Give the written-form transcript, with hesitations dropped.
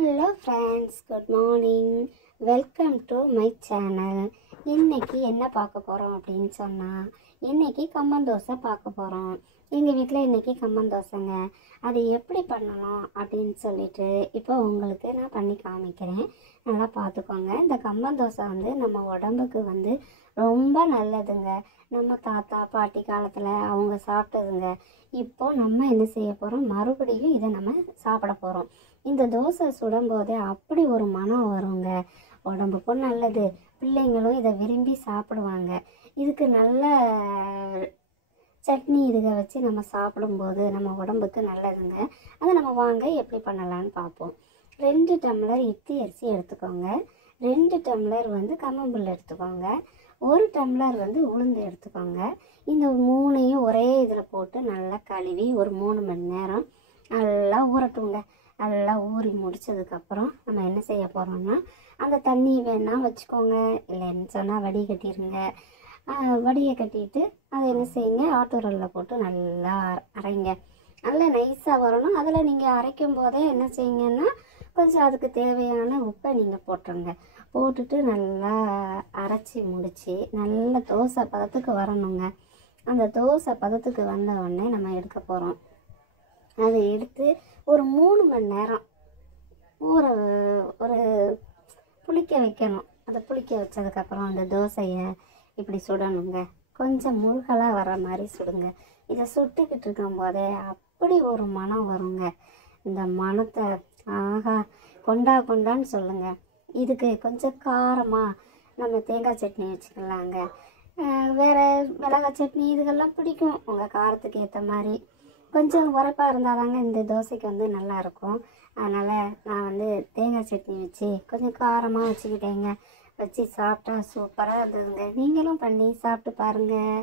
Hello friends, good morning. Welcome to my channel. இன்றைக்கி என்ன பார்க்க போகிறோம் அப்படின்னு சொன்னால், இன்றைக்கி கம்மந்தோசை பார்க்க போகிறோம். எங்கள் வீட்டில் இன்றைக்கி கம்மந்தோசைங்க. அது எப்படி பண்ணணும் அப்படின்னு சொல்லிட்டு இப்போ உங்களுக்கு நான் பண்ணி காமிக்கிறேன். நல்லா பார்த்துக்கோங்க. இந்த கம்மந்தோசை நம்ம உடம்புக்கு ரொம்ப நல்லதுங்க. நம்ம தாத்தா பாட்டி காலத்தில் அவங்க சாப்பிட்டதுங்க. இப்போது நம்ம என்ன செய்ய போகிறோம், மறுபடியும் இதை நம்ம சாப்பிட போகிறோம். இந்த தோசை சுடும்போதே அப்படி ஒரு மனம் வருங்க. உடம்புக்கும் நல்லது, பிள்ளைங்களும் இதை விரும்பி சாப்பிடுவாங்க. இதுக்கு நல்ல சட்னி இதுக வச்சு நம்ம சாப்பிடும்போது நம்ம உடம்புக்கு நல்லதுங்க. அதை நம்ம வாங்க எப்படி பண்ணலான்னு பார்ப்போம். 2 டம்ளர் இட்லி அரிசி எடுத்துக்கோங்க. 2 டம்ளர் கம்மம்புல் எடுத்துக்கோங்க. 1 டம்ளர் உளுந்து எடுத்துக்கோங்க. இந்த 3ஐயும் ஒரே இதில் போட்டு நல்லா கழுவி ஒரு 3 மணி நேரம் நல்லா ஊறட்டுங்க. நல்லா ஊறி முடித்ததுக்கப்புறம் நம்ம என்ன செய்ய போகிறோம்னா, அந்த தண்ணி வேணால் வச்சுக்கோங்க, இல்லைன்னு சொன்னால் வடிகட்டிடுங்க. வடியை கட்டிட்டு அதை என்ன செய்யுங்க, ஆட்டோரலில் போட்டு நல்லா அரைங்க. நல்லா நைஸாக வரணும். அதில் நீங்கள் அரைக்கும் போதே என்ன செய்யுங்கன்னா, கொஞ்சம் அதுக்கு தேவையான உப்பை நீங்கள் போட்டுருங்க. போட்டுட்டு நல்லா அரைச்சி முடித்து நல்ல தோசை பதத்துக்கு வரணுங்க. அந்த தோசை பதத்துக்கு வந்த உடனே நம்ம எடுக்க போகிறோம். அதை எடுத்து ஒரு 3 மணி நேரம் ஒரு புளிக்க வைக்கணும். அதை புளிக்க வச்சதுக்கப்புறம் அந்த தோசையை இப்படி சுடணுங்க. கொஞ்சம் முருகலாக வர மாதிரி சுடுங்க. இதை சுட்டுக்கிட்டு இருக்கும் போதே அப்படி ஒரு மனம் வருங்க. இந்த மனத்தை ஆகா கொண்டான்னு சொல்லுங்கள். இதுக்கு கொஞ்சம் காரமாக நம்ம தேங்காய் சட்னி வச்சுக்கலாங்க. வேறு மிளகாய் சட்னி இதுகெல்லாம் பிடிக்கும் உங்கள் காரத்துக்கு ஏற்ற மாதிரி. கொஞ்சம் உரப்பாக இருந்தால் தாங்க இந்த தோசைக்கு நல்லாயிருக்கும். அதனால் நான் தேங்காய் சட்னி வச்சு கொஞ்சம் காரமாக வச்சுக்கிட்டேங்க. வச்சு சாப்பிட்டா சூப்பராக இருந்ததுங்க. நீங்களும் பண்ணி சாப்பிட்டு பாருங்கள்.